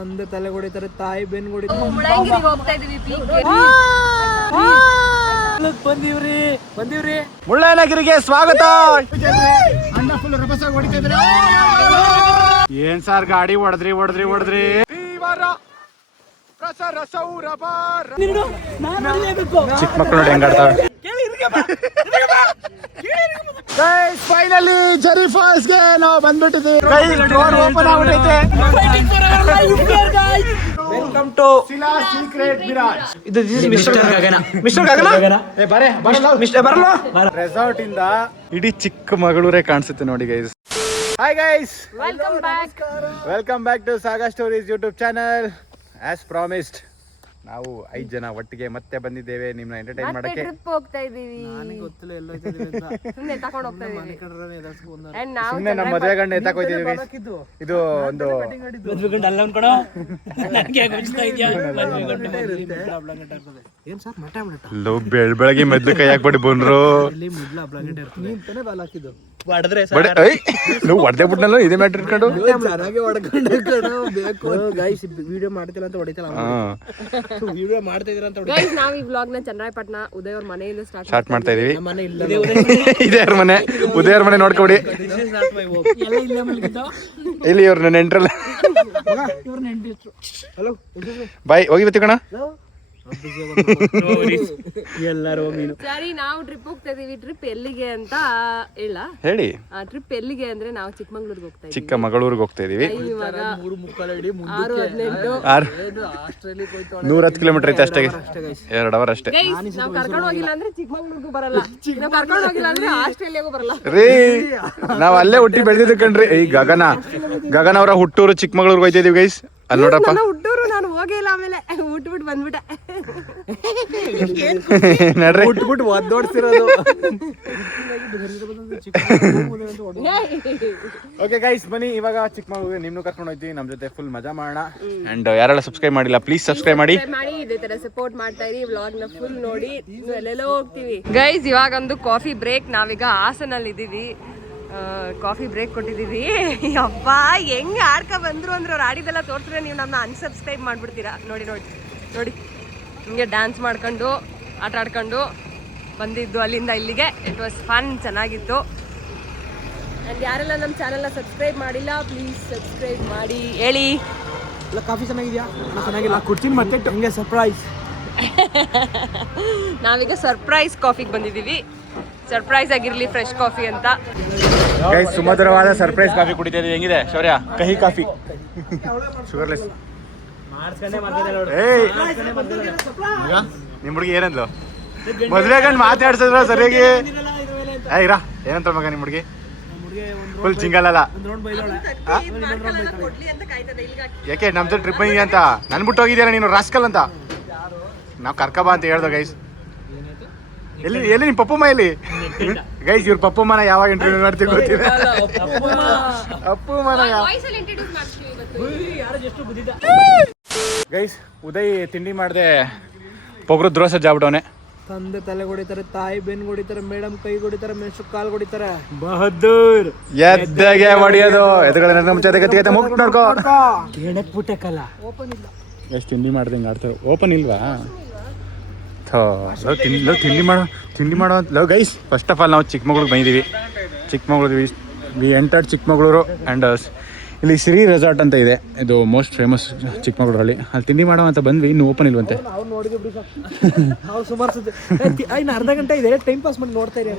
ತಂದೆ ತಲೆ ಹೊಡಿತಾರೆ, ತಾಯಿ ಬೆನ್ ಹೊಡಿತಾರೆ. ಬಂದಿವ್ರಿ ಮುಳ್ಳಯ್ಯನಗಿರಿಗೆ ಸ್ವಾಗತ. ಏನ್ ಸಾರ್ ಗಾಡಿ ಹೊಡೆದ್ರಿ ಚಿಕ್ಕ ಮಕ್ಕಳು ನೋಡಿ ಹೆಂಗಾಡ್ತಾವೆ. ಫೈನಲಿ ಜರಿ ಫಾಲ್ಸ್ ಗೆ ನಾವು ಬಂದ್ಬಿಟ್ಟಿದ್ದೀವಿ. ಡೋರ್ ಓಪನ್ ಆಗ್ಬಿಟ್ಟೈತೆ. Welcome to Sila secret mirage. ಇದು ಮಿಸ್ಟರ್ ಗಗನ. ಬರಲ್ಲ ರೆಸಾರ್ಟ್ ಇಂದ ಇಡೀ ಚಿಕ್ಕಮಗಳೂರೇ ಕಾಣಿಸುತ್ತೆ ನೋಡಿ guys. Hi guys, welcome back to saga stories YouTube channel. As promised ನಾವು 5 ಜನ ಒಟ್ಟಿಗೆ ಮತ್ತೆ ಬಂದಿದ್ದೇವೆ ನಿಮ್ನ ಎಂಟರ್ಟೈನ್ ಮಾಡಕ್ಕೆ. ಹೋಗ್ತಾ ಇದೀವಿ. ಸುಮ್ಮನೆ ನಮ್ಮ ಮದುವೆ ಗಂಡ ಎತ್ತಾಕ್ ಹೋಗ್ತಿದೀವಿ. ಇದು ಒಂದು ಬೆಳಗ್ಗೆ ಮದ್ಲು ಕೈ ಹಾಕ್ಬಿಟ್ಟು ಬಂದ್ರು. ನೀವು ಹೊಡೆದೇ ಬಿಟ್ನಲ್ಲ ಇದೇ ಮ್ಯಾಟ್ರ್ ಇಟ್ಕೊಂಡು ವಿಡಿಯೋ ಮಾಡ್ತಿಲ್ಲ ಅಂತ ಹೊಡಿತಿಲ್ಲ. ನಾವು ಈ ವ್ಲಾಗ್ ನ ಚನ್ನರಾಯಪಟ್ಟಣ ಉದಯ್ ಅವ್ರ ಮನೆಯಿಂದ ಸ್ಟಾರ್ಟ್ ಮಾಡ್ತಾ ಇದೀವಿ. ಇದೇ ಅವ್ರ ಮನೆ, ಉದಯ್ ಅವ್ರ ಮನೆ ನೋಡ್ಕೊಬಿಡಿ. ಇಲ್ಲಿ ಇವ್ರ ನೆಂಟ್ರಲ್ಲ. ಬಾಯ್ ಹೋಗಿ ಬತ್ತಿ ಕಣ. ಎಲ್ಲರೂ ಸರಿ, ನಾವು ಟ್ರಿಪ್ ಹೋಗ್ತಾ ಇದೀವಿ. ಟ್ರಿಪ್ ಎಲ್ಲಿಗೆ ಅಂತ ಹೇಳಿ. ಟ್ರಿಪ್ ಎಲ್ಲಿಗೆ ಅಂದ್ರೆ ನಾವು ಚಿಕ್ಕಮಗಳೂರಿಗೆ ಹೋಗ್ತಾ ಇದೀವಿ. ಚಿಕ್ಕಮಗಳೂರಿಗೆ ಹೋಗ್ತಾ ಇದೀವಿ. 110 ಕಿಲೋಮೀಟರ್ ಐತೆ ಅಷ್ಟೇ, 2 ಅವರ್ ಅಷ್ಟೇ. ನಾವು ಕರ್ಕೊಂಡು ಹೋಗಿಲ್ಲ ಅಂದ್ರೆ ಚಿಕ್ಕಮಗಳೂರಿಗೂ ಬರಲ್ಲ, ನಾವು ಕರ್ಕೊಂಡು ಹೋಗಿಲ್ಲ ಅಂದ್ರೆ ಆಸ್ಟ್ರೇಲಿಯಾಗೂ ಬರಲ್ಲ ರೀ. ನಾವ್ ಅಲ್ಲೇ ಹುಟ್ಟಿ ಬೆಳೆದಿದ್ದು ಕಣ್ರಿ. ಈ ಗಗನ ಅವರ ಹುಟ್ಟೂರು ಚಿಕ್ಕಮಗಳೂರಿಗೆ ಹೋಯ್ತಾ ಇದೀವಿ ಗೈಸ್. ಅಲ್ಲಿ ನೋಡಪ್ಪ, ಹುಟ್ಟೂರು ನಾನು ಹೋಗಿಲ್ಲ, ಆಮೇಲೆ ಹುಟ್ಬಿಟ್ಟು ಬಂದ್ಬಿಟ್ಟೆ. ನಡ್ರಿ ಹುಟ್ಬಿಟ್ಟು ಒದ್ದೋಡ್ಸಿರೋದು. ಓಕೆ ಗೈಸ್, ಬನ್ನಿ ಇವಾಗ ಚಿಕ್ಕಮಗಳೂರಿಗೆ ನಿಮ್ನು ಕರ್ಕೊಂಡು ಹೋಗ್ತೀವಿ. ನಮ್ ಜೊತೆ ಫುಲ್ ಮಜಾ ಮಾಡೋಣ. ಅಂಡ್ ಯಾರೆಲ್ಲ ಸಬ್ಸ್ಕ್ರೈಬ್ ಮಾಡಿಲ್ಲ ಪ್ಲೀಸ್ ಸಬ್ಸ್ಕ್ರೈಬ್ ಮಾಡಿ. ಇದೇ ತರ ಸಪೋರ್ಟ್ ಮಾಡ್ತಾ ಇರಿ. ವ್ಲಾಗ್ ನ ಫುಲ್ ನೋಡಿ, ಎಲ್ಲೆಲ್ಲೋ ಹೋಗ್ತೀವಿ ಗೈಸ್. ಇವಾಗ ಒಂದು ಕಾಫಿ ಬ್ರೇಕ್. ನಾವೀಗ ಹಾಸನಲ್ಲಿ ಇದೀವಿ. ಕಾಫಿ ಬ್ರೇಕ್ ಕೊಟ್ಟಿದ್ದೀವಿ. ಅಪ್ಪ ಹೆಂಗ್ ಆಡ್ಕ ಬಂದ್ರು ಅಂದ್ರೆ ಅವ್ರು ಆಡಿದೆಲ್ಲ ತೋರಿಸಿದ್ರೆ ನೀವು ನಮ್ಮನ್ನ ಅನ್ಸಬ್ಸ್ಕ್ರೈಬ್ ಮಾಡ್ಬಿಡ್ತೀರಾ. ನೋಡಿ ಹಿಂಗೆ ಡ್ಯಾನ್ಸ್ ಮಾಡ್ಕೊಂಡು ಆಟ ಆಡ್ಕೊಂಡು ಬಂದಿದ್ದು ಅಲ್ಲಿಂದ ಇಲ್ಲಿಗೆ. ಇಟ್ ವಾಸ್ ಫನ್, ಚೆನ್ನಾಗಿತ್ತು. ಆ್ಯಂಡ್ ಯಾರೆಲ್ಲ ನಮ್ಮ ಚಾನಲ್ನ ಸಬ್ಸ್ಕ್ರೈಬ್ ಮಾಡಿಲ್ಲ ಪ್ಲೀಸ್ ಸಬ್ಸ್ಕ್ರೈಬ್ ಮಾಡಿ. ಹೇಳಿ ಕಾಫಿ ಚೆನ್ನಾಗಿದ್ಯಾ? ಚೆನ್ನಾಗಿಲ್ಲ, ಕೊಡ್ತೀನಿ ಮತ್ತೆ ಹಂಗೆ ಸರ್ಪ್ರೈಸ್. ನಾವೀಗ ಸರ್ಪ್ರೈಸ್ ಕಾಫಿಗೆ ಬಂದಿದ್ದೀವಿ. ಸರ್ಪ್ರೈಸ್ ಆಗಿರ್ಲಿ ಫ್ರೆಶ್ ಕಾಫಿ ಅಂತ. ಸುಮಧುರವಾದ ಸರ್ಪ್ರೈಸ್ ಕಾಫಿ ಕುಡಿತಾ ಇದೀವಿ. ಹೆಂಗಿದೆ ಶೌರ್ಯ? ಕಹಿ ಕಾಫಿ, ಶುಗರ್ಲೆಸ್. ನಿಮ್ ಹುಡುಗಿ ಏನಂದ್ಲು? ಮದ್ವೆ ಗಂಡ್ ಮಾತಾಡ್ಸಿದ್ರ ಸರಿಯಾಗಿ? ಇರಾ ಏನಂತ ಮಗ ನಿಮ್ ಹುಡುಗಿ? ಫುಲ್ ಚಿಂಗಲ್ಲ. ಯಾಕೆ ನಮ್ದು ಟ್ರಿಪ್ ಹಿಂಗೆ ಅಂತ ನನ್ ಬಿಟ್ಟು ಹೋಗಿದ್ದೀರಾ ನೀನು ರಾಸ್ಕಲ್ ಅಂತ? ನಾವ್ ಕರ್ಕಬಾ ಅಂತ ಹೇಳ್ದ ಗೈಸ್. ಎಲ್ಲಿ ನಿಮ್ ಪಪ್ಪಮ್ಮ ಎಲ್ಲಿ ಗೈಸ್? ಇವ್ರ ಪಪ್ಪಮ್ಮನ ಯಾವಾಗ ಇಂಟರ್ವ್ಯೂ ಮಾಡ್ತೀವಿ ಗೊತ್ತಿಲ್ಲ. ಅಪ್ಪಮ್ಮನ ಗೈಸ್, ಉದಯ್ ತಿಂಡಿ ಮಾಡ್ದೆ ಪೊಗರು ದ್ರೋಸ ಜಾಬಿಟ್ಟವನೆ. ತಂದೆ ತಲೆ ಹೊಡಿತಾರೆ, ತಾಯಿ ಬೆನ್ ಹೊಡಿತಾರೆ, ಮೇಡಮ್ ಕೈ ಹೊಡಿತಾರೆ, ಮೆಣಸು ಕಾಲ್ ಹೊಡಿತಾರೆ. ಬಹದ್ದೂರ್ ಎದ್ದಗೆ ಹೊಡಿಯೋದು. ಎದುರುಗಳ ಮುಂಚೆ ಮುಗ್ ನೋಡ್ಕೋ. ಓಪನ್ ಇಲ್ಲ. ಎಷ್ಟು ತಿಂಡಿ ಮಾಡ್ದೆ ಹಿಂಗೆ ಆಡ್ತಾರೆ. ಓಪನ್ ಇಲ್ವಾ? ತಿಂಡಿ ಮಾಡೋ love guys. First of all ನಾವು ಚಿಕ್ಕಮಗಳೂರಿಗೆ ಬಂದಿದ್ದೀವಿ. V entered Chikkamagaluru. ಆ್ಯಂಡ್ ಇಲ್ಲಿ ಶ್ರೀ ರೆಸಾರ್ಟ್ ಅಂತ ಇದೆ, ಇದು ಮೋಸ್ಟ್ ಫೇಮಸ್ ಚಿಕ್ಕಮಗಳೂರಲ್ಲಿ. ಅಲ್ಲಿ ತಿಂಡಿ ಮಾಡೋ ಅಂತ ಬಂದ್ವಿ, ಇನ್ನು ಓಪನ್ ಇಲ್ವಂತೆ. ಅರ್ಧ ಗಂಟೆ ಇದೆ, ಟೈಮ್ ಪಾಸ್ ಮಾಡಿ ನೋಡ್ತಾ ಇರಿ.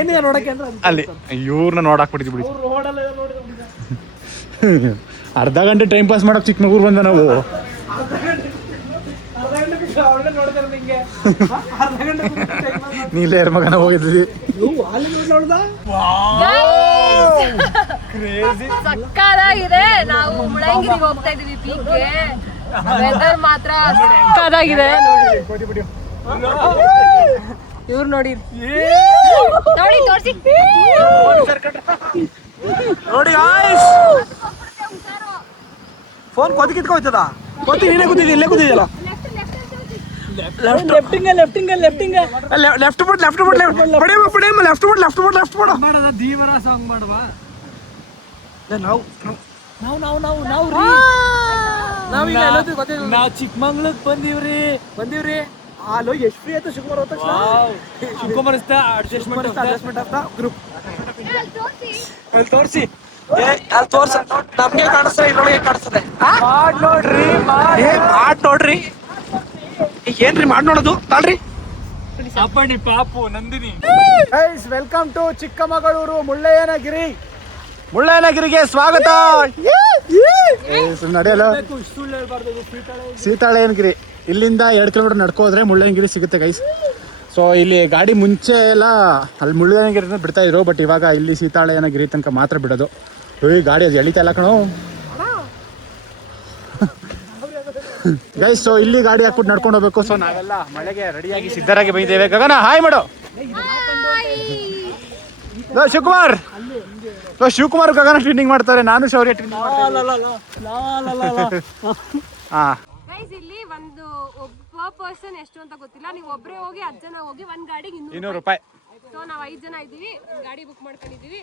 ಏನಿದೆ ನೋಡಕ್ಕೆ ಅಲ್ಲಿ ಇವ್ರನ್ನ ನೋಡಾಕ್ಬಿಟ್ಟಿದ್ವಿ ಬಿಡಿ. ಅರ್ಧ ಗಂಟೆ ಟೈಮ್ ಪಾಸ್ ಮಾಡೋಕೆ ಚಿಕ್ಕಮಗಳೂರು ಬಂದ ನಾವು. ನೀಲೇ ಮಗನ ಹೋಗಿದ್ವಿ. ಸಕ್ಕದಾಗಿದೆ. ನಾವು ಮುಳ್ಳಯ್ಯನಗಿರಿಗೆ ಹೋಗ್ತಾ ಇದೀವಿ. ಪೀಕ್ಗೆ ವೆದರ್ ಮಾತ್ರ ಸಕ್ಕದಾಗಿದೆ. ಇವ್ರು ನೋಡಿ ತೋರಿಸಿ ನೋಡಿ. ಫೋನ್ ಕೊತಿ ಕಿತ್ಕೋಯ್ತದ. ಕೊತಿ ನೀನೇ ಕೂತಿದ್ದಿ, ಇಲ್ಲೇ ಕೂತಿದ್ಯಲ್ಲ. ನಾವು ನಾವು ಚಿಕ್ಕಮಂಗ್ಳೂರ್ ಬಂದೀವ್ರಿ ಅಲ್ಲೋ ಎಷ್ಟು ಫ್ರೀ ಆಯ್ತು ಶಿವಕುಮಾರ್ ಅಡ್ಜಸ್ಟ್ಮೆಂಟ್ ಅಂತ ಗ್ರೂಪ್ ಅಲ್ಲಿ ತೋರಿಸಿ ಅಲ್ಲಿ ತೋರ್ಸ ನಮ್ಗೆ ಕಾಣಿಸ್ತಾ ಇದ್ರೊಳಗೆ ಕಾಣಿಸ್ತದೆ ನೋಡ್ರಿ ಏನ್ರಿ ಮಾಡಿ ನೋಡೋದು ತಾಳ್ರಿ ಅಪ್ಪಣಿ ಪಾಪು ನಂದಿನಿ ವೆಲ್ಕಮ್ ಟು ಚಿಕ್ಕಮಗಳೂರು ಮುಳ್ಳಯ್ಯನಗಿರಿಗೆ ಸ್ವಾಗತ. ನಡೆಯಲ್ಲ ಸೀತಾಳಯ್ಯನಗಿರಿ ಇಲ್ಲಿಂದ 2 ಕಿಲೋಮೀಟರ್ ನಡ್ಕೋದ್ರೆ ಮುಳ್ಳಯ್ಯನಗಿರಿ ಸಿಗುತ್ತೆ ಗೈಸ್. ಸೊ ಇಲ್ಲಿ ಗಾಡಿ ಮುಂಚೆ ಎಲ್ಲ ಅಲ್ಲಿ ಮುಳ್ಳಯ್ಯನಗಿರಿ ಬಿಡ್ತಾ ಇದ್ರು, ಬಟ್ ಇವಾಗ ಇಲ್ಲಿ ಸೀತಾಳಯ್ಯನಗಿರಿ ತನಕ ಮಾತ್ರ ಬಿಡೋದು. ಗಾಡಿ ಅದು ಎಳಿತಾ ಇಲ್ಲ ಕಣೋ ಗೈಸ್. ಸೊ ಇಲ್ಲಿ ಗಾಡಿ ಹಾಕ್ಬಿಟ್ಟು ನಡ್ಕೊಂಡು ಹೋಗ್ಬೇಕು. ಸೊ ನಾವೆಲ್ಲ ಮಳೆಗೆ ರೆಡಿಯಾಗಿ ಸಿದ್ಧರಾಗಿ ಬಂದಿದ್ದೇವೆ. ಗಗನ ಹಾಯ್ ಮಾಡು. ಶಿವಕುಮಾರ್ ಗಗನ ಟ್ಯೂನಿಂಗ್ ಮಾಡ್ತಾರೆ, ನಾನು ಶೌರ್ಯ ಟ್ಯೂನಿಂಗ್ ಇಲ್ಲಿ ಒಂದು ಒಬ್ಬ ಪರ್ಸನ್ ಎಷ್ಟು ಅಂತ ಗೊತ್ತಿಲ್ಲ, ನೀವು ಒಬ್ಬರೇ ಹೋಗಿ 10 ಜನ ಹೋಗಿ ಒಂದ್ ಗಾಡಿಗೆ 200 ರೂಪಾಯಿ. ಸೊ ನಾವು 5 ಜನ ಇದ್ದೀವಿ, ಗಾಡಿ ಬುಕ್ ಮಾಡ್ಕೊಂಡಿದೀವಿ.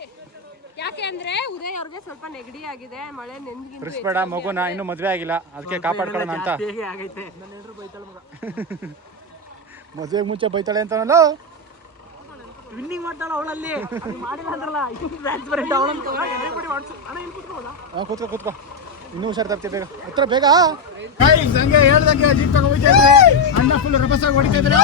ಯಾಕೆ ಅಂದ್ರೆ ಉದಯ್ ಅವ್ರಿಗೆ ಸ್ವಲ್ಪ ನೆಗಡಿ ಆಗಿದೆ, ಮಳೆ ನೆನ್ಸ್ಬೇಡ ಮಗುನ, ಇನ್ನು ಮದ್ವೆ ಆಗಿಲ್ಲ, ಅದಕ್ಕೆ ಕಾಪಾಡ್ಕೊಳ್ಳೋಣ ಅಂತ. ಮದ್ವೆಗೆ ಮುಂಚೆ ಬೈತಾಳೆ ಅಂತ ವಿನ್ನಿಂಗ್ ಮಾಡ್ತಾಳ ಅವಳಲ್ಲಿ ಮಾಡಿಲ್ಲ ಅಂದ್ರಲ್ಲ ಕೂತ್ಕೋ ಇನ್ನೂ ಹುಷಾರ್ ತರ್ತೀವಿ ಬೇಗ ಹತ್ರ ಬೇಗ. ಹಂಗೆ ಹೇಳ್ದಂಗೆ ಜೀಪ್ ತಗೋ ಹೋಯ್ತಾ ಇದ್ರಿ, ಅಣ್ಣ ಫುಲ್ ರಭಸಾಗಿ ಹೊಡಿತಾ ಇದ್ರಿ.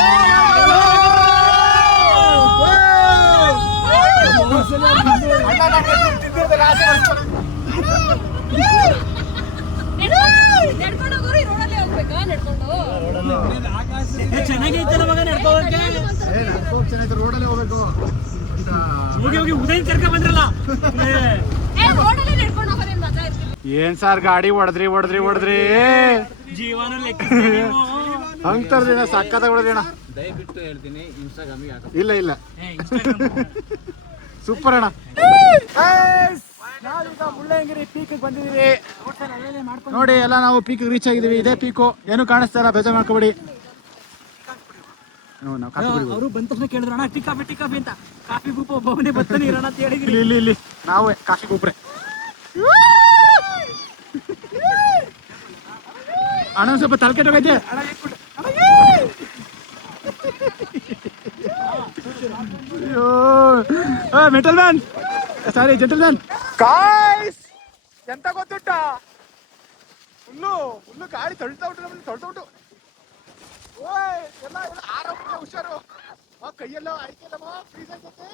ಚೆನ್ನಾಗೈತಲ್ಲ ಮಗ ನಡ್ಕೋಕೆ, ರೋಡಲ್ಲಿ ಹೋಗ್ಬೇಕು ಹೋಗಿ ಉದಯ್ ಕರ್ಕ ಬಂದ್ರಲ್ಲ. ಏನ್ ಸಾರ್ ಗಾಡಿ ಹೊಡೆದ್ರಿ ಜೀವನ ಹಂಗ್ ತರ್ದಿನ ಸಕ್ಕತ್ತಾಗ ಹೊಡೆದ್ರಿ. ದಯವಿಟ್ಟು ಹೇಳ್ತೀನಿ ಇನ್ಸ್ಟಾಗ್ರಾಮಿಗೆ ಇಲ್ಲ ಸೂಪರ್ ಅಣ್ಣ. ನಾವೀಗ ಮುಳ್ಳಯ್ಯನಗಿರಿ ಪೀಕ್ ಬಂದಿದೀವಿ ನೋಡಿ, ಎಲ್ಲ ನಾವು ಪೀಕ್ ರೀಚ್ ಆಗಿದೀವಿ. ಇದೇ ಪೀಕು, ಏನು ಕಾಣಿಸ್ತಾ ಇಲ್ಲ, ಬೇಜಾರು ಮಾಡ್ಕೋಬೇಡಿ. ಅವರು ಬಂದ ತಕ್ಷಣ ಕೇಳಿದ್ರು ಅಣ್ಣ ಟೀ ಕಾಫಿ ಅಂತ. ಕಾಫಿ ಗುಂಪು ಒಬ್ಬನೇ ಬರ್ತಾನೆ ಇರೋಣ ಅಂತ ಹೇಳಿದ್ರಿ. ಇಲ್ಲಿ ನಾವು ಕಾಫಿ ಗುಂಪ್ರೆ ಅಣ್ಣ ಸ್ವಲ್ಪ ತಲೆ ಕೆಟ್ಟೋಗೈತೆ. Metal man, sorry gentleman. Guys ಎಂತ ಗೊತ್ತುಂಟ, ಹುಲ್ಲು ಗಾಡಿ ತೊಳ್ತೌಟು ಎಲ್ಲ ಆರೋಗ್ಯ ಹುಷಾರು. ಕೈಯೆಲ್ಲ ಆಯ್ಕೆಲ್ಲಮ್ಮ ಫ್ರೀಸ್ ಆಯ್ತೈತೆ.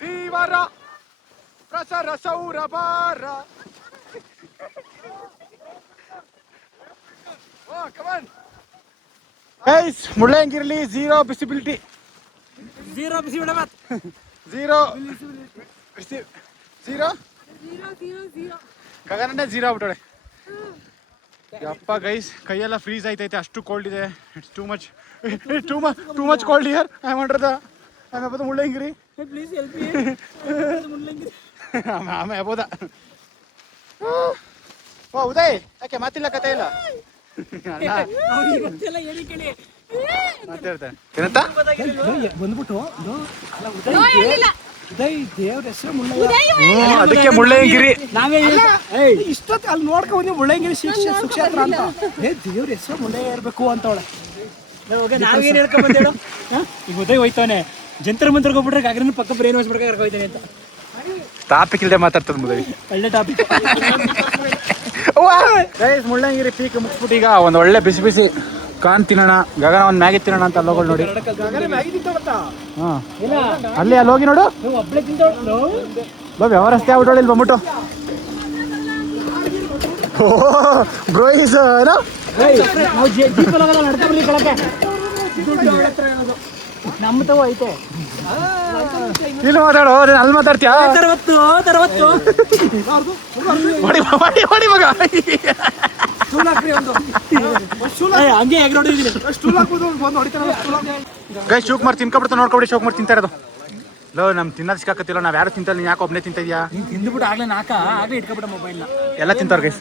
ತೀವರ ಪ್ರಸರ ಸೌರಭಾರ. ಮುಳ್ಳಯ್ಯನಗಿರಿಲಿ ಝೀರೋ ವಿಸಿಬಿಲಿಟಿ, ಗಗನನೇ ಝೀರೋ ಆಗ್ಬಿಟ್ಟಳೆ. ಯಪ್ಪ ಗೈಸ್, ಕೈಯೆಲ್ಲ ಫ್ರೀಸ್ ಆಯ್ತೈತೆ, ಅಷ್ಟು ಕೋಲ್ಡ್ ಇದೆ. It's too much cold here. I am under the Mullayanagiri. Please help me. ಆಮೇಲೆ ಬೋದ. ಓ ಉದಯ್, ಯಾಕೆ ಮಾತಿಲ್ಲ ಕತೆ ಇಲ್ಲ ಬಂದ್ಬಿಟ್ಟು ಅದಕ್ಕೆ ಮುಳ್ಳಯ್ಯನಗಿರಿ ಇಷ್ಟೊತ್ತು ಅಲ್ಲಿ ನೋಡ್ಕೊಂಡು ಮುಳ್ಳಯ್ಯನಗಿರಿ ಸುಕ್ಷೇತ್ರ ಅಂತ. ದೇವ್ರ ಹೆಸರು ಮುಳ್ಳಯ್ಯ ಇರ್ಬೇಕು ಅಂತವಳೆ. ನಾವೇನ್ ಹೇಳ್ಕೊಂಡ್ ಬಂದೇಳು, ಈಗ ಉದಯ್ ಹೋಯ್ತಾನೆ ಜಂತರ ಮಂತ್ರ ಹೋಗ್ಬಿಟ್ರೆ ಗಗನ ಪಕ್ಕ ಬ್ರೇನ್ ವಾಶ್ ಮಾಡ್ಕೊಂಡು ಹೋಯ್ತಾನೆ ಅಂತ. ಟಾಪಿಕ್ ಇಲ್ಲದೆ ಮಾತಾಡ್ತದ ಮುದವಿ, ಒಳ್ಳೆ ಟಾಪಿಕ್. ಮುಳ್ಳಯ್ಯನಗಿರಿ ಪೀಕ್ ಮುಗಿಸ್ಬಿಟ್ಟು ಈಗ ಒಂದು ಒಳ್ಳೆ ಬಿಸಿ ಬಿಸಿ ಕಾನ್ ತಿನ್ನೋಣ, ಗಗನ ಒಂದು ಮ್ಯಾಗಿ ತಿನ್ನೋಣ ಅಂತ ಅಲ್ಲೋಗಳು ನೋಡಿ. ಅಲ್ಲಿ ಅಲ್ಲಿ ಹೋಗಿ ನೋಡು, ವ್ಯವಸ್ಥೆ ಆಗ್ಬಿಟ್ಟೋಳಿ ಇಲ್ಲಿ ಬಂದ್ಬಿಟ್ಟು. ಬ್ರೋಯಿಸ್ ನಮ್ಮ ತವ ಐತೆ, ಇಲ್ಲಿ ಮಾತಾಡೋ, ಅಲ್ಲಿ ಮಾತಾಡ್ತೀಯ. ಮಗ ಹಂಗೆ ಗೈ ಶಿವಕುಮಾರ್ ತಿನ್ಕೊಬಿಡ್ತಾ ನೋಡ್ಕೊಬಿಡಿ. ಶಿವಕುಮಾರ್ ತಿಂತಾ ಇರೋದು ಲೋ, ನಮ್ ತಿನ್ನೋದು ಸಿಕ್ಕಾಕತ್ತಿಲ್ಲ, ನಾವ್ ಯಾರು ತಿಂತಲ್ಲ, ನೀನ್ ಯಾಕೆ ಒಬ್ಬನೇ ತಿಂತಿದ್ಯಾ? ತಿಂದ್ಬಿಟ್ಟು ಆಗ್ಲೇ ಆಗ್ಲೇ ಇಟ್ಕೊಬಿಟ್ಟ ಮೊಬೈಲ್ನ. ಎಲ್ಲ ತಿಂತಾರ ಗೈಸ್,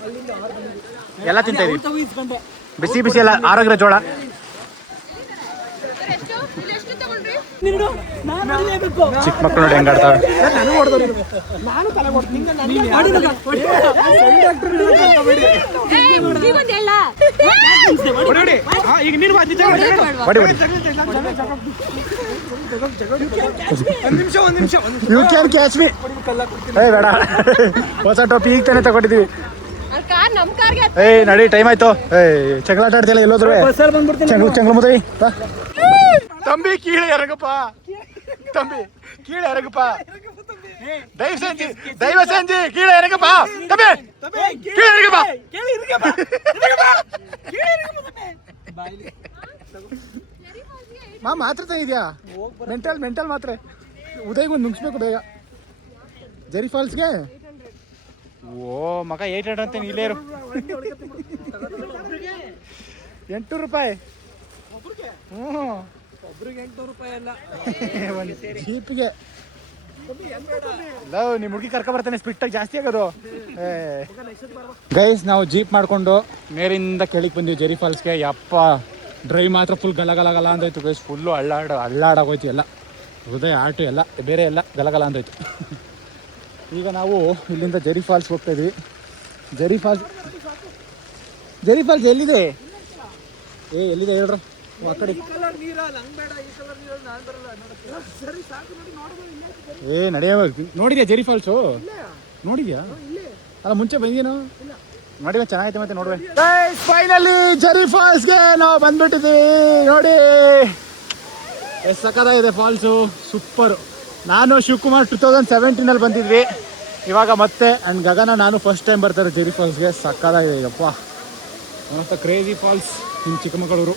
ಎಲ್ಲ ತಿಂತಾ ಇದೀವಿ. ಬಿಸಿ ಬಿಸಿ ಎಲ್ಲ ಆರೋಗ್ಯ ಜೋಳ. ಚಿಕ್ಕ ಮಕ್ಕಳು ನೋಡಿ ಹೆಂಗ್ ಆಡ್ತಾವೆ. You can catch me. ಏ ಬೇಡ, ಹೊಸ ಟೋಪಿ ಈಗ ತಾನೇ ತಗೊಂಡಿದೀವಿ. ಏಯ್ ನಡಿ, ಟೈಮ್ ಆಯ್ತು. ಏಯ್ ಚಂಗ್ಲಾಟ ಆಡ್ತಿಲ್ಲ ಎಲ್ಲೋದ್ರು. ಚಂಗ್ಲು ಮುದವಿ ತಂಬಿ ಕೀழே இறங்குப்பா. தம்பி கீழே இறங்குப்பா. தயவு செஞ்சு கீழே இறங்குப்பா. தம்பி கீழே இறங்குப்பா. ಮಾತ್ರ ಇದೆಯಾ? ಮೆಂಟಲ್ ಮಾತ್ರ. ಉದಯ್ ಒಂದು ನುಗ್ಸ್ಬೇಕು ಬೇಗ ಜೆರಿ ಫಾಲ್ಸ್ಗೆ. ಓ ಮಗ 800 ಅಂತ ಇಲ್ಲೇ ಇರು. 800 ರೂಪಾಯಿ. ಹ್ಞೂ ಒಬ್ರಿಗೆ 800 ರೂಪಾಯಿ ಅಲ್ಲ, ಒಂದು ಜೀಪಿಗೆ. ಲವ್ ನಿಮ್ಮ ಹುಡುಗಿ ಕರ್ಕೊ ಬರ್ತಾನೆ, ಸ್ಪಿಟ್ಟಾಗಿ ಜಾಸ್ತಿ ಆಗೋದು. ಗೈಸ್ ನಾವು ಜೀಪ್ ಮಾಡಿಕೊಂಡು ಮೇಲಿಂದ ಕೆಳಗೆ ಬಂದೀವಿ ಜೆರಿ ಫಾಲ್ಸ್ಗೆ. ಯಪ್ಪ ಡ್ರೈವ್ ಮಾತ್ರ ಫುಲ್ ಗಲ ಅಂದೋಯ್ತು ಗೈಸ್. ಫುಲ್ಲು ಹಳ್ಳಾಡಾಗೋಯ್ತು ಎಲ್ಲ. ಹೃದಯ ಆಟು ಎಲ್ಲ ಬೇರೆ ಎಲ್ಲ ಗಲ ಅಂದೋಯ್ತು. ಈಗ ನಾವು ಇಲ್ಲಿಂದ ಜೆರಿ ಫಾಲ್ಸ್ ಹೋಗ್ತಾ ಇದ್ವಿ. ಜೆರಿ ಫಾಲ್ಸ್ ಎಲ್ಲಿದೆ? ಎಲ್ಲಿದೆ ಹೇಳ್ರ? ಆ ಕಡೆ. ನಡೆಯ ನೋಡಿದ್ಯಾ ಜೆರಿ ಫಾಲ್ಸು? ನೋಡಿದ್ಯಾ? ಅಲ್ಲ ಮುಂಚೆ ಬಂದೇನು ನೋಡಿ, ಚೆನ್ನಾಗೈತೆ ಮತ್ತೆ ನೋಡುವೆ. ಫೈನಲಿ ಜೆರಿ ಫಾಲ್ಸ್ಗೆ ನಾವು ಬಂದ್ಬಿಟ್ಟಿದ್ದೀವಿ. ನೋಡಿ ಎಷ್ಟು ಸಕ್ಕತ್ತಾಗಿದೆ ಫಾಲ್ಸು, ಸೂಪರ್. ನಾನು ಶಿವಕುಮಾರ್ 2017 ಬಂದಿದ್ವಿ, ಇವಾಗ ಮತ್ತೆ ಆ್ಯಂಡ್ ಗಗನ ನಾನು ಫಸ್ಟ್ ಟೈಮ್ ಬರ್ತಾರೆ ಜೆರಿ ಫಾಲ್ಸ್ಗೆ. ಸಕ್ಕತ್ತಾಗಿದೆ ಈಗಪ್ಪ, ಮಸ್ತ್ ಕ್ರೇಜಿ ಫಾಲ್ಸ್ ಇನ್ ಚಿಕ್ಕಮಗಳೂರು.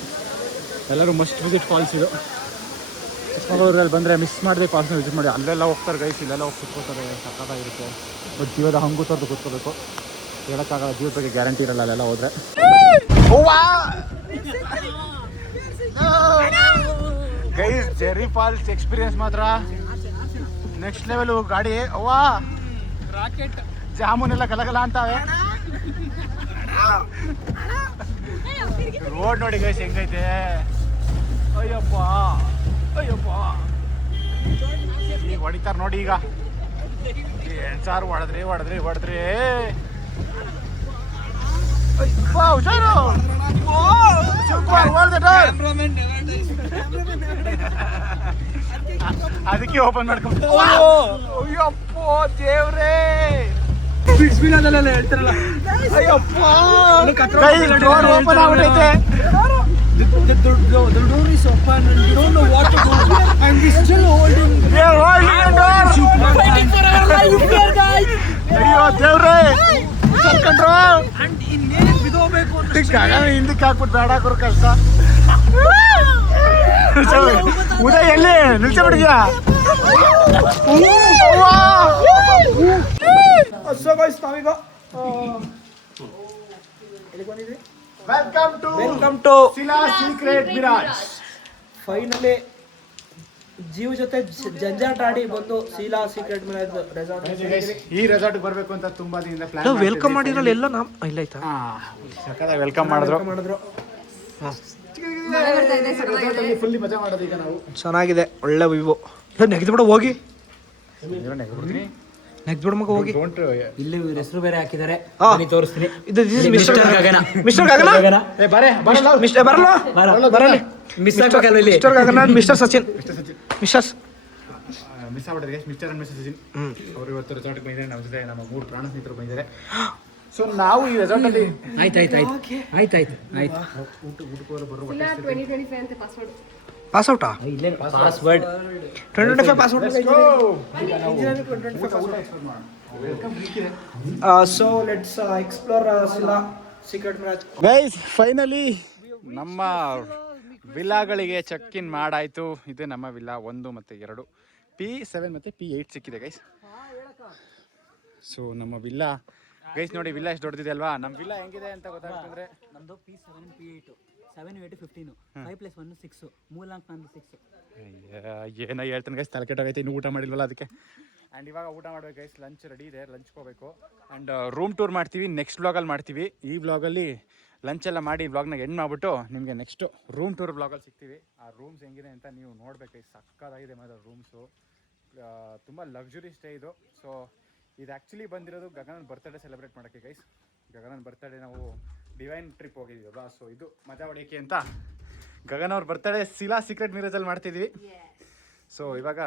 ಎಲ್ಲರೂ ಮಸ್ಟ್ ವಿಸಿಟ್ ಫಾಲ್ಸ್ ಇದು. ಚಿಕ್ಕಮಗಳೂರಲ್ಲಿ ಬಂದರೆ ಮಿಸ್ ಮಾಡಿದೆ ಫಾಲ್ಸ್ನ ವಿಸಿಟ್ ಮಾಡಿ. ಅಲ್ಲೆಲ್ಲ ಹೋಗ್ತಾರೆ ಗೈಸ್, ಇಲ್ಲೆಲ್ಲ ಹೋಗಿ ಕುತ್ಕೋತಾರೆ, ಸಕ್ಕತ್ತಾಗಿರುತ್ತೆ. ಬಟ್ ಜೀವದ ಹಂಗು ತರದು ಕೂತ್ಕೋಬೇಕು, ಹೇಳೋಕ್ಕಾಗಲ್ಲ, ಜೀವದ ಬಗ್ಗೆ ಗ್ಯಾರಂಟಿ ಇರಲ್ಲ ಅಲ್ಲೆಲ್ಲ ಹೋದರೆ. ಗೈಸ್ ಜೆರಿ ಫಾಲ್ಸ್ ಎಕ್ಸ್ಪೀರಿಯನ್ಸ್ ಮಾತ್ರ ನೆಕ್ಸ್ಟ್ ಲೆವೆಲ್. ಗಾಡಿ ಅವ್ವಾ ರಾಕೆಟ್ ಜಾಮೂನೆಲ್ಲ ಗಲಗಲ ಅಂತಾವೆ. ರೋಡ್ ನೋಡಿ ಗೈಸ್ ಹೆಂಗೈತೆ. ಅಯ್ಯಪ್ಪ ಈಗ ಹೊಡಿತಾರ ನೋಡಿ. ಈಗ ಸಾರು ಹೊಡೆದ್ರಿ ಹುಷಾರು. ಅದಕ್ಕೆ ಓಪನ್ ಮಾಡ್ಕೊಂಡು. ಅಯ್ಯಪ್ಪ ದೇವ್ರೇ, ಹೇಳ್ತಾರಲ್ಲ ಓಪನ್ ಆಗ್ಬಿಟ್ಟೈತೆ. The door is open and you don't know what to do and we still holding. We are holding the door. Fighting for our life here guys. ಅಯ್ಯೋ ದೇವ್ರೇ, ಕಂಟ್ರೋಲ್. and ಇನ್ನೇನು ಬಿದೋಬೇಕು ಅಂತ ಗಗನ ಹಿಂದಕ್ಕೆ ಹಾಕ್ಬಿಟ್ಟು ಬೇಡ ಹಾಕೋರು ಕಷ್ಟ. ಉದಯ್ ಎಲ್ಲಿ ನಿಲ್ಸಬಿಟ್ಟಿದ್ಯಾ? ಸೊ ಗೈಸ್ ನಾವೀಗ welcome to Sila secret mirage. Finally ಜೀವ ಜೊತೆ ಜಂಜಾಟ ಆಡಿ ಬಂದು ಸಿಲಾ ಸೀಕ್ರೆಟ್ ಮಿರಾಜ್ ರೆಸಾರ್ಟ್. ಈ ರೆಸಾರ್ಟ್ ಬರಬೇಕು ಅಂತ ತುಂಬಾ ದಿನದಿಂದ ಪ್ಲಾನ್. ವೆಲ್ಕಮ್ ಮಾಡಿರಲ್ಲ ಎಲ್ಲ ನಾವು ಇಲ್ಲ ಆಯ್ತಾ? ಸಕ್ಕತ್ತಾಗಿ ವೆಲ್ಕಮ್ ಮಾಡಿದ್ರು. ಫುಲ್ಲಿ ಮಜಾ ಮಾಡೋದು ಈಗ ನಾವು. ಚೆನ್ನಾಗಿದೆ, ಒಳ್ಳೆ ವಿವೋ. ನೆಗೆದು ಬಿಡ ಹೋಗಿ, ನೆಕ್ಸ್ಟ್ ಬಿಡ ಮಗ ಹೋಗಿ. ಇಲ್ಲಿ ಹೆಸರು ಬೇರೆ ಹಾಕಿದ್ದಾರೆ, ತೋರಿಸ್ತೀನಿ. ಇದು ಮಿಸ್ಟರ್ ಗಗನ. ಮಿಸ್ಟರ್ ಗಗನ ಬರಲ್ಲ, ಮಿಸ್ಟರ್ ಗಗನ, ಮಿಸ್ಟರ್ ಸಚಿನ್. ಮಿಸ್ ಆಗ್ಬಿಟ್ಟಿದೆ ಮಿಸ್ಟರ್ ಅಂಡ್ ಮಿಸ್ಟರ್ ಸಚಿನ್. ಅವರು ಇವತ್ತು ರೆಸಾರ್ಟ್ಗೆ ಬಂದಿದ್ದಾರೆ ನಮ್ಮ ಜೊತೆ. ನಮ್ಮ 3 ಪ್ರಾಣ ಸ್ನೇಹಿತರು ಬಂದಿದ್ದಾರೆ. ಸೊ ನಾವು ಈ ರೆಸಾರ್ಟ್ ಅಲ್ಲಿ ಆಯ್ತು ಪಾಸ್ಔಟಾ? Password 2025 password. So let's explore Sila secret mirage. Guys finally ನಮ್ಮ ವಿಲಾಗಳಿಗೆ ಚೆಕ್ ಇನ್ ಮಾಡಾಯ್ತು. ಇದು ನಮ್ಮ ವಿಲಾ 1 ಮತ್ತು 2, P7 ಮತ್ತು P8 ಸಿಕ್ಕಿದೆ ಗೈಸ್. ಸೊ ನಮ್ಮ ವಿಲ್ಲಾ ಗೈಸ್ ನೋಡಿ, ವಿಲ್ಲಾ ಎಷ್ಟು ದೊಡ್ಡದಿದೆ ಅಲ್ವಾ? ನಮ್ಮ ವಿಲ್ಲಾ ಹೆಂಗಿದೆ ಅಂತ ಗೊತ್ತಾಗ್ತಂದ್ರೆ, ನಮ್ದು P7 P8 7 8 15 5 + 1 6 ಮೂಲಾಂಕ ನಂದು 6. ಏನೋ ಹೇಳ್ತಾನೆ ಗೈಸ್, ತಲೆ ಕೆಟ್ಟೋಗೈತೆ. ಇನ್ನೂ ಊಟ ಮಾಡಿಲ್ವಲ್ಲ ಅದಕ್ಕೆ. ಆ್ಯಂಡ್ ಇವಾಗ ಊಟ ಮಾಡ್ಬೇಕು ಗೈಸ್. ಲಂಚ್ ರೆಡಿ ಇದೆ, ಲಂಚ್ ಹೋಗ್ಬೇಕು. ಆ್ಯಂಡ್ ರೂಮ್ ಟೂರ್ ಮಾಡ್ತೀವಿ, ನೆಕ್ಸ್ಟ್ ವ್ಲಾಗಲ್ಲಿ ಮಾಡ್ತೀವಿ. ಈ ವ್ಲಾಗಲ್ಲಿ ಲಂಚ್ ಎಲ್ಲ ಮಾಡಿ ವ್ಲಾಗ್ನಾಗ ಎಂಡ್ ಮಾಡಿಬಿಟ್ಟು ನಿಮಗೆ ನೆಕ್ಸ್ಟು ರೂಮ್ ಟೂರ್ ವ್ಲಾಗಲ್ಲಿ ಸಿಗ್ತೀವಿ. ಆ ರೂಮ್ಸ್ ಹೆಂಗಿದೆ ಅಂತ ನೀವು ನೋಡಬೇಕು. ಸಕ್ಕತ್ತಾಗಿದೆ ಮಾತ್ರ ರೂಮ್ಸು, ತುಂಬ ಲಕ್ಸುರಿ ಸ್ಟೇ ಇದು. ಸೊ ಇದು ಆ್ಯಕ್ಚುಲಿ ಬಂದಿರೋದು ಗಗನನ್ ಬರ್ತ್ಡೇ ಸೆಲೆಬ್ರೇಟ್ ಮಾಡೋಕ್ಕೆ ಗೈಸ್. ಗಗನನ್ ಬರ್ತ್ಡೇ ನಾವು ಡಿವೈನ್ ಟ್ರಿಪ್ ಹೋಗಿದ್ದೀವಲ್ಲ, ಸೊ ಇದು ಮಜಾ ಹೊಡಿಯೋಕ್ಕೆ ಅಂತ ಗಗನ್ ಅವ್ರ ಬರ್ತ್ಡೇ ಸಿಲಾ ಸೀಕ್ರೆಟ್ ಮಿರಜಲ್ಲಿ ಮಾಡ್ತಿದ್ವಿ. ಸೊ ಇವಾಗ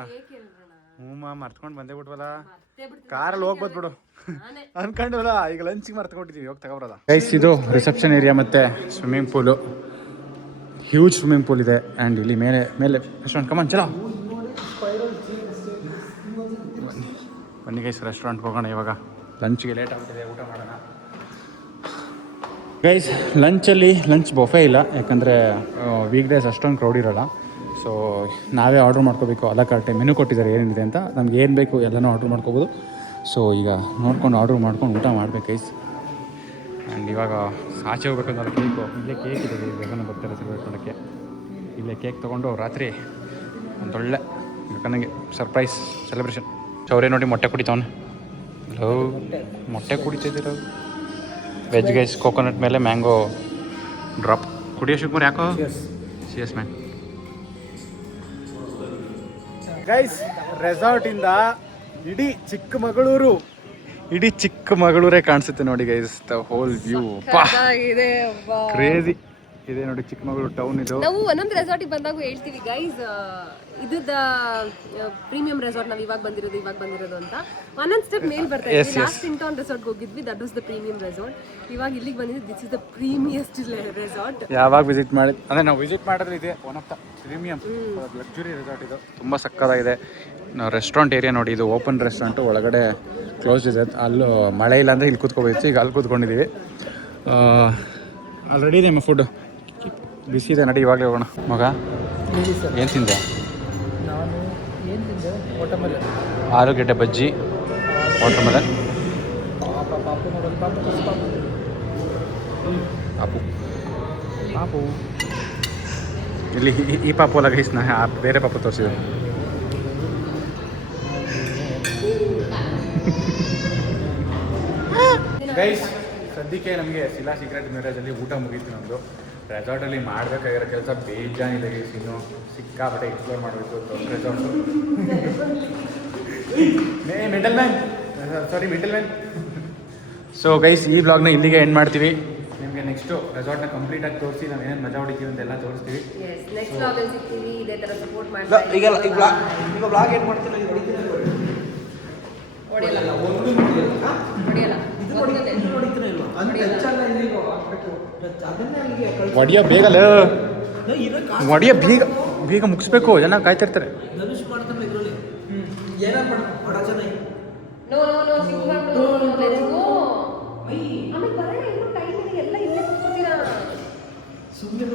ಮರ್ತ್ಕೊಂಡು ಬಂದೇ ಬಿಟ್ವಲ್ಲ, ಕಾರಲ್ಲಿ ಹೋಗ್ಬೋದು ಬಿಡು ಅನ್ಕೊಂಡವಲ್ಲ. ಈಗ ಲಂಚಿಗೆ ಮರ್ತ್ಕೊಂಡಿದ್ದೀವಿ, ಹೋಗಿ ತಗೊಬರೋದ ಗೈಸ್. ಇದು ರಿಸೆಪ್ಷನ್ ಏರಿಯಾ ಮತ್ತು swimming pool, huge swimming pool ಇದೆ. ಆ್ಯಂಡ್ ಇಲ್ಲಿ ಮೇಲೆ ರೆಸ್ಟೋರೆಂಟ್ ಕಮಾನ್ ಚಲೋ ಬನ್ನಿ ಗೈಸ್, ರೆಸ್ಟೋರೆಂಟ್ಗೆ ಹೋಗೋಣ. ಇವಾಗ ಲಂಚ್ಗೆ ಲೇಟ್ ಆಗ್ಬಿಟ್ಟಿದೆ, ಊಟ ಮಾಡೋಣ ಗೈಸ್. ಲಂಚ್ ಬೊಫೆ ಇಲ್ಲ, ಯಾಕಂದರೆ ವೀಕ್ ಡೇಸ್ ಅಷ್ಟೊಂದು ಕ್ರೌಡ್ ಇರೋಲ್ಲ. ಸೊ ನಾವೇ ಆರ್ಡ್ರ್ ಮಾಡ್ಕೋಬೇಕು. ಅಲ್ಲ ಕಾರ್ಟೆ ಮೆನು ಕೊಟ್ಟಿದ್ದಾರೆ ಏನಿದೆ ಅಂತ, ನಮ್ಗೆ ಏನು ಬೇಕು ಎಲ್ಲನೂ ಆರ್ಡ್ರ್ ಮಾಡ್ಕೋಬೋದು. ಸೊ ಈಗ ನೋಡ್ಕೊಂಡು ಆರ್ಡ್ರ್ ಮಾಡ್ಕೊಂಡು ಊಟ ಮಾಡ್ಬೇಕು ಗೈಸ್. ಆ್ಯಂಡ್ ಇವಾಗ ಆಚೆ ಹೋಗ್ಬೇಕಂದ್ರೆ ಕೇಕು, ಇಲ್ಲೇ ಕೇಕ್ ಇದೆ ಗಗನ ಬರ್ತಾರೆ ಸೆಲೆಬ್ರೇಟ್ ಮಾಡೋಕ್ಕೆ. ಇಲ್ಲೇ ಕೇಕ್ ತೊಗೊಂಡು ರಾತ್ರಿ ಒಂದೊಳ್ಳೆ ಗಗನಿಗೆ ಸರ್ಪ್ರೈಸ್ ಸೆಲೆಬ್ರೇಷನ್. ಚೌರೆ ನೋಡಿ ಮೊಟ್ಟೆ ಕುಡಿತಾವನು. ಹಲೋ ಮೊಟ್ಟೆ ಕುಡಿತಿದ್ದೀರ ವೆಜ್ ಗೈಸ್. ಕೋಕೋನಟ್ ಮೇಲೆ ಮ್ಯಾಂಗೋ ಡ್ರಾಪ್ ಕುಡಿಯೋ ಶಿವಕುಮಾರ್ ಯಾಕೋ ಸಿಎಸ್ ಮ್ಯಾನ್ ಗೈಸ್. ರೆಸಾರ್ಟಿಂದ ಇಡೀ ಚಿಕ್ಕಮಗಳೂರೇ ಕಾಣಿಸುತ್ತೆ ನೋಡಿ guys. The whole view crazy ಇದೆ ನೋಡಿ. ಚಿಕ್ಕಮಗಳೂರು ಟೌನ್ ಇದು. ನಾವು ಒಂದೊಂದು ರೆಸಾರ್ಟಿಗೆ ಬಂದಾಗ ಹೇಳ್ತೀವಿ ಗೈಸ್, ಇದ್ದ ಪ್ರೀಮಿಯಂ ರೆಸಾರ್ಟ್ ನಾವು ಇವಾಗ ಬಂದಿರೋದು ಅಂತ. ಒಂದೊಂದು ಸ್ಟೆಪ್ ಮೇಲ್ ಬರ್ತಾ ಇದೆ. ಲಾಸ್ಟ್ ಇಂಟೌನ್ ರೆಸಾರ್ಟ್ಗೆ ಹೋಗಿದ್ವಿ, that was the premium resort. ಇವಾಗ ಇಲ್ಲಿಗೆ ಬಂದಿದ್ದು, ದಿಸ್ ಇಸ್ ದ ಪ್ರೀಮಿಯಸ್ಟ್ ರೆಸಾರ್ಟ್. ಯಾವಾಗ ವಿಸಿಟ್ ಮಾಡಿ ಅಂದರೆ ನಾವು ವಿಸಿಟ್ ಮಾಡಿದ್ರೆ ಇದೆ one of the premium luxury resort ಇದು. ತುಂಬ ಸಕ್ಕತ್ತಾಗಿದೆ. ನಾವು ರೆಸ್ಟೋರೆಂಟ್ ಏರಿಯಾ ನೋಡಿ, ಇದು ಓಪನ್ ರೆಸ್ಟೋರೆಂಟು, ಒಳಗಡೆ ಕ್ಲೋಸ್ ಇದೆ. ಅಲ್ಲೂ ಮಳೆ ಇಲ್ಲ ಅಂದರೆ ಇಲ್ಲಿ ಕೂತ್ಕೋಬೇಕು. ಈಗ ಅಲ್ಲಿ ಕೂತ್ಕೊಂಡಿದ್ದೀವಿ. ಆಲ್ರೆಡಿ ಇದೆ ನಮ್ಮ ಫುಡ್ ಬಿಸಿ ಇದೆ. ನಡಿ ಇವಾಗಲೇ ಹೋಗೋಣ. ಮಗ ಏನು ತಿಂದೆ? ನಾನು ಏನು ತಿಂದೆ? ವಾಟರ್ಮೆಲನ್, ಆಲೂಗೆಡ್ಡೆ ಬಜ್ಜಿ, ವಾಟರ್ಮೆಲನ್. ಪಾಪು ಇಲ್ಲಿ ಈ ಪಾಪು ಅಲ್ಲ ಗೈಸ್, ನಾ ಬೇರೆ ಪಾಪು ತೋರಿಸಿದ್ರು. ಗೈಸ್ ಸದ್ಯಕ್ಕೆ ನಮಗೆ ಸಿಲಾ ಸೀಕ್ರೆಟ್ ಮಿರಜಲ್ಲಿ ಊಟ ಮುಗೀತು. ನಮ್ಮದು ರೆಸಾರ್ಟಲ್ಲಿ ಮಾಡಬೇಕಾಗಿರೋ ಕೆಲಸ ಬೇಜಾನಿದೆ ಗೈಸ್. ಇನ್ನು ಸಿಕ್ಕಾಪಟ್ಟೆ ಎಕ್ಸ್ಪ್ಲೋರ್ ಮಾಡಬೇಕು ದೊಡ್ಡ resort. Mental man. So guys ಈ ಬ್ಲಾಗ್ನ ಇಲ್ಲಿಗೆ ಎಂಡ್ ಮಾಡ್ತೀವಿ. ನಿಮಗೆ ನೆಕ್ಸ್ಟು ರೆಸಾರ್ಟ್ನ ಕಂಪ್ಲೀಟಾಗಿ ತೋರಿಸಿ ನಾವು ಏನೇನು ಮಜಾ ಹೊಡಿತೀವಿ ಅಂತೆಲ್ಲ ತೋರಿಸ್ತೀವಿ. ನೆಕ್ಸ್ಟ್ ಬ್ಲಾಗಲ್ಲಿ ಸಿಗ್ತೀವಿ. ಇದೇ ಥರ ಸಪೋರ್ಟ್ ಮಾಡ್ತಾ ಈಗ ಬ್ಲಾಗ್ ಏನು ಮಾಡ್ತೀನಿ ಒಡಿಯ ಬೇಗ ಮುಗಿಸ್ಬೇಕು, ಜನ ಕಾಯ್ತಿರ್ತಾರೆ. ಸುಮ್ಮನೆ